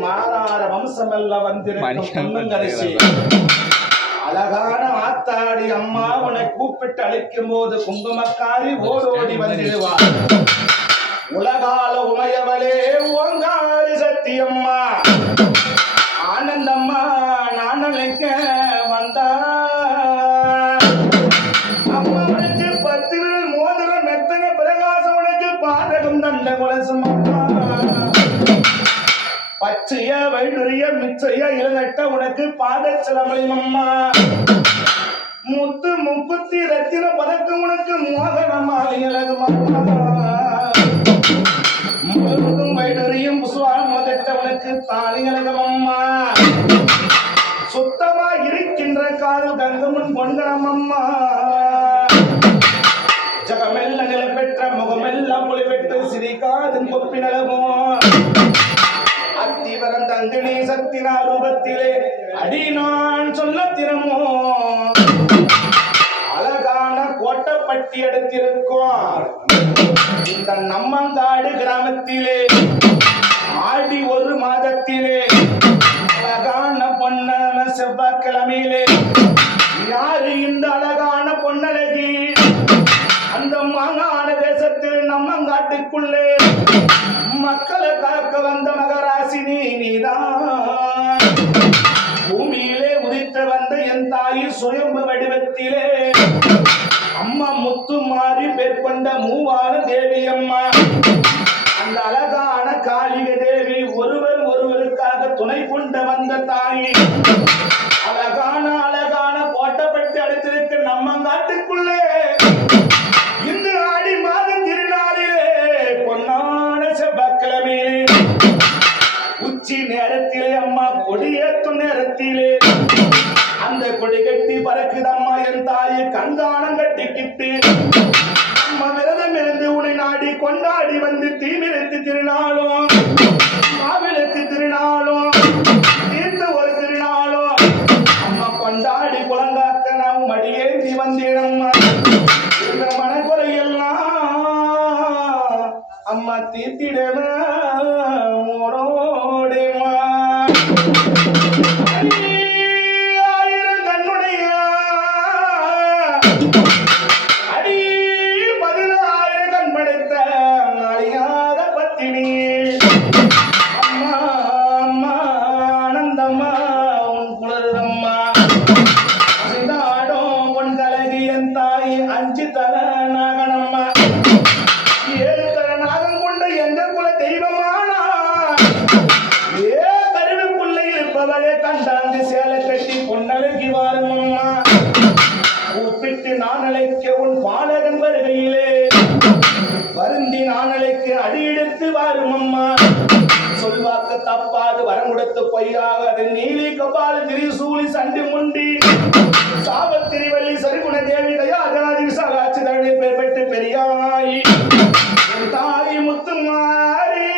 மாறார வம்சமெல்லாம் வந்திருக்கும் அழகான ஆத்தாடி அம்மா உன்னை கூப்பிட்டு அழைக்கும் போது குங்குமக்காரி ஓடோடி வந்திடுவார். உலகால உமையவளே ஓங்காரி சத்தியம்மா ஆனந்தம்மா நான் அழைக்க வந்தா அம்மா உனக்கு 10 விரல் மோதிரம் மெத்தன பிரகாசம் உனக்கு பாதகம் தண்ட குலசும் அம்மா பச்சைய வைடுரிய மிச்சைய இளநட்ட உனக்கு பாதச்சலமலையும் அம்மா முத்து முக்குத்தி ரத்தின பதக்கம் உனக்கு மோகனமாலை அழகும் அம்மா முழுவதும் வைடுரியும் புசுவாரம் முதட்ட உனக்கு தாலி அழகும் அம்மா சுத்தமா இருக்கின்ற காதல் கங்கமுன் பொன்கரம் அம்மா ஜகமெல்ல நிலை பெற்ற முகமெல்லாம் பொலிவெட்டு சிரிக்காதன் கொப்பினளவும் அத்திவரம் தந்தினி சத்தினா ரூபத்திலே அடி நான் சொல்ல திறமோ அழகான கோட்டப்பட்டி எடுத்திருக்கும் இந்த நம்மங்காடு கிராமத்திலே ஆடி 1 மாதத்திலே அழகான பொன்னன செவ்வாய்க்கிழமையிலே யாரு இந்த அழகான பொன்னழகி அந்த மாகாண தேசத்தில் நம்மங்காட்டுக்குள்ளே மக்களை காக்க வந்த மகராசினி நீதான் பூமியிலே உதித்து வந்த என் தாய் சுயம்பு வடிவத்திலே அம்மா முத்து மாறி பேர் கொண்ட மூவார தேவி அம்மா அந்த அழகான காளிக தேவி ஒருவருக்காக துணை கொண்ட வந்த தாய் அழகான அழகான கோட்டப்பட்டு அடுத்திருக்க நம்மங்காட்டுக்குள்ளே இந்த ஆடி மாத திருநாளிலே பொன்னான செவ்வாய்க்கிழமையிலே உச்சி நேரத்திலே அம்மா கொடியேற்றும் நேரத்திலே அந்த கொடி கட்டி பறக்குதம்மா என் தாயை கண்காணம் கட்டிக்கிட்டு அம்மா விரதம் இருந்து உன்னை நாடி கொண்டாடி வந்து தீமிரத்து திருநாளும் மாவிளக்கு திருநாளும் தீர்த்த ஒரு திருநாளும் அம்மா கொண்டாடி குளங்காக்க நாம் மடியேந்தி வந்தேனம்மா இந்த மனக்குறையெல்லாம் அம்மா தீர்த்திடவே ஓடோடேமா அடி 16,000 கண் படைத்த நாளியாத பத்தினி அம்மா அம்மா ஆனந்தம்மா உன் குலதம்மா சிதாடும் உன் கலகி என் தாய் 5 தர நாகனம்மா 7 தர நாகம் கொண்ட எந்த குல தெய்வமானா கருவிக்குள்ளே இருப்பவளே கண்டாந்து சேலை கட்டி பொன்னழகி வாரும் அம்மா கூப்பிட்டு நான் அழைக்க உன் பாலகன் வருகையிலே வருந்தி நான் அழைக்க அடியெடுத்து வாரும் அம்மா சொல்வாக்க தப்பாது வரம் கொடுத்து பொய்யாக அதன் நீலி கபால் திரிசூலி சண்டி முண்டி சாபத்திரிவல்லி சரிகுண தேவி தயாதி விசாலாட்சி தரணி பேர் பெற்று பெரியாயி என் தாய் முத்துமாரி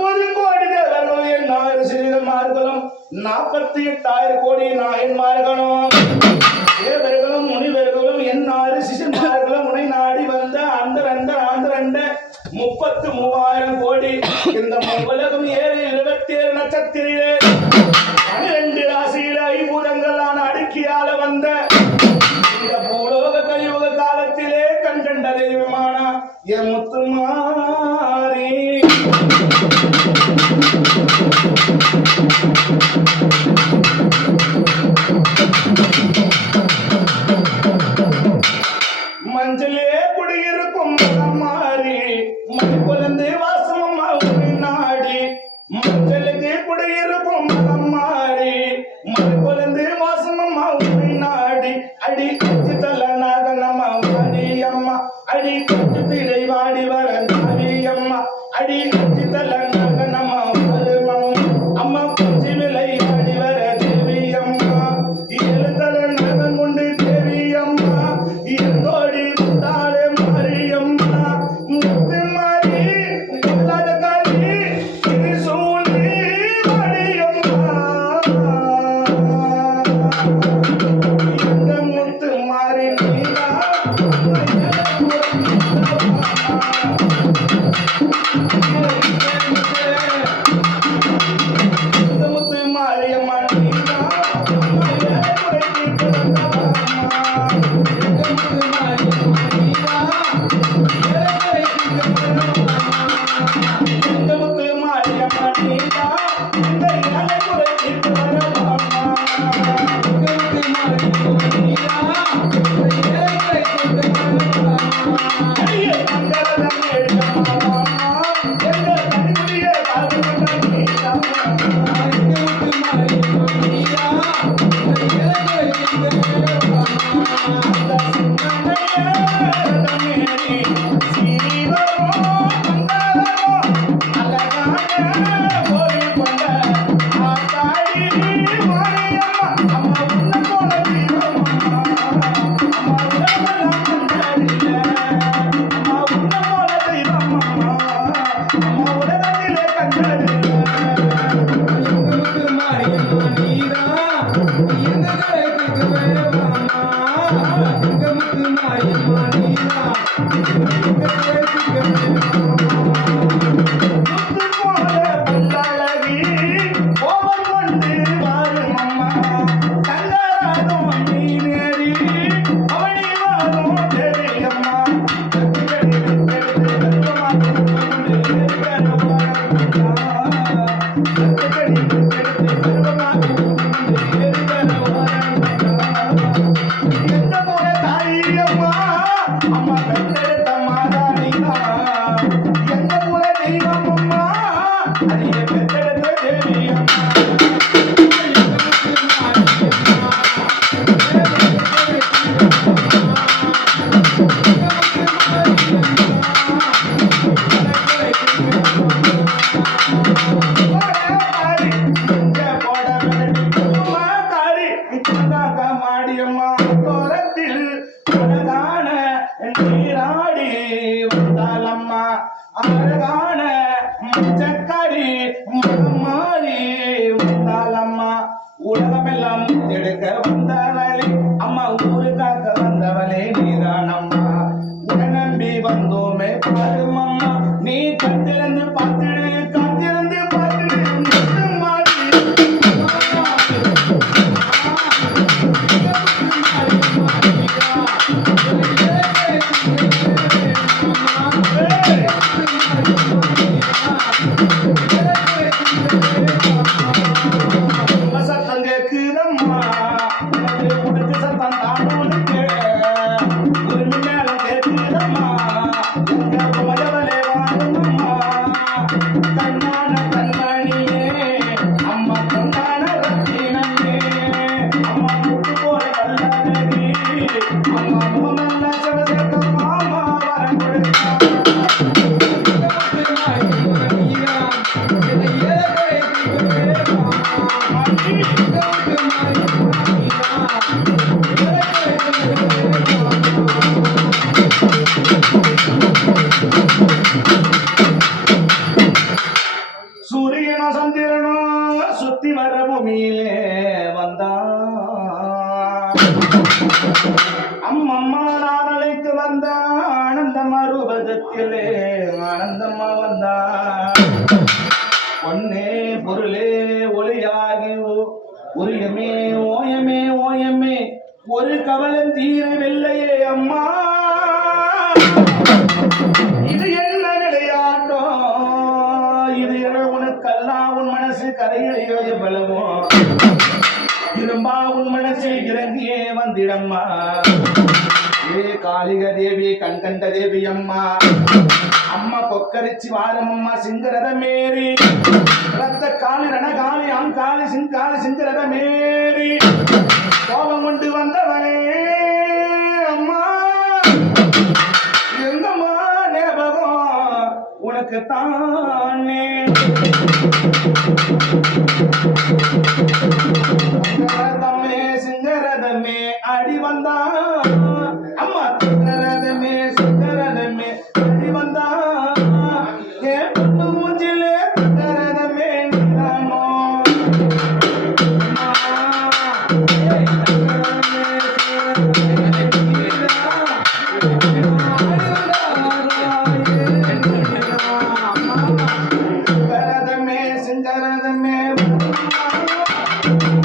30 கோடி தேவர்கள் என் 1000 சிறிதமார்களும் 48,000 கோடி நாயன்மார்களும் தேவர்களும் முனிவர்களும் என் 6 சிசிமார்களும் உன்னை நாடி வந்த அந்த 33,000 கோடி இந்த உலகம் 27 நட்சத்திரிலே 12 ராசியில ஐம்பூதங்களான அடுக்கியால வந்த இந்த பூலோக கலியுக காலத்திலே கண்கண்ட தெய்வமான என் முத்துமாரி மஞ்சளே குடியிருக்கும் மாறி மண் குழந்தை வாசம் அம்மா நாடி மஞ்சளுக்கு குடியிருக்கும் மாறி மண் குழந்தை வாசம் அம்மா நாடி அடி கட்டி தல நாகனம்மா அம்மா அடி கட்டி திரை வாடி வர நாடி அம்மா அடி கட்டி தல நாகனம்மா அம்மா கொஞ்சி விலை வாடி வர தேவி அம்மா 7 தல நாகம் கொண்டு தேவி அம்மா எந்தோடி முத்தாலே மாரியம்மா முத்து மாறி கொல்லாத காளி திரிசூலி மாரியம்மா எந்த முத்து மாறி நீதா எங்க முத்து மாரியம்மா நீதா இந்த ஏழை குறை தீர்த்து வரவாமா எங்க முத்து மாரியம்மா நீதா இந்த ஏழை குறை தீர்த்து வரவாமா அடியே மங்களம் எழுதமாமா எங்க கண்ணுடைய காதுகொண்ட நீதா எங்க முத்து மாரியம்மா நீதா இந்த ஏழை குறை தீர்த்து வரவாமா அந்த சின்னமே அழகான மச்சக்காரி மாறி வந்தாலம்மா உலகமெல்லாம் எடுக்க வந்தவளே அம்மா ஊருக்காக வந்தவளே நீதானம்மா உன்னை நம்பி வந்தோமே பாரும் அம்மா நீ கத்திருந்து பார்த்துடு காத்திருந்து பார்த்துடு சூரியனும் சந்திரனும் சுத்தி வர பூமியிலே வந்தா அம்மம்மா நான் அழைத்து வந்த ஆனந்தம்மா ரூபதத்திலே ஆனந்தம்மா வந்தா பொன்னே பொருளே ஒளியாகி உரியமே ஓயமே ஓயமே ஒரு கவலம் தீரவில்லையே அம்மா இது என்ன விளையாட்டோ இது என உனக்கெல்லாம் உன் மனசு கரையிலையோ எவ்வளவோ இரும்பா உன் மனசு இறங்கியே வந்திடம்மா ஏ காளிக தேவி கண்கண்ட தேவி அம்மா அம்மா கொக்கரிச்சி வாரமம்மா சிங்கரத மேரி ரத்த காளி ரணகாளி ஆங்காளி சிங்காளி சிங்கரத மேரி கோபம் கொண்டு வந்தவனே அம்மா எங்கம்மா ஞாபகம் உனக்கு தானே சிங்கரதமே சிங்கரதமே அடி வந்தா அம்மா சிங்கரதமே சிங்கரதமே அடி வந்தா ஏன் பொண்ணு மூஞ்சிலே சிங்கரதமே நீதானோ சிங்கரதமே சிங்கரதமே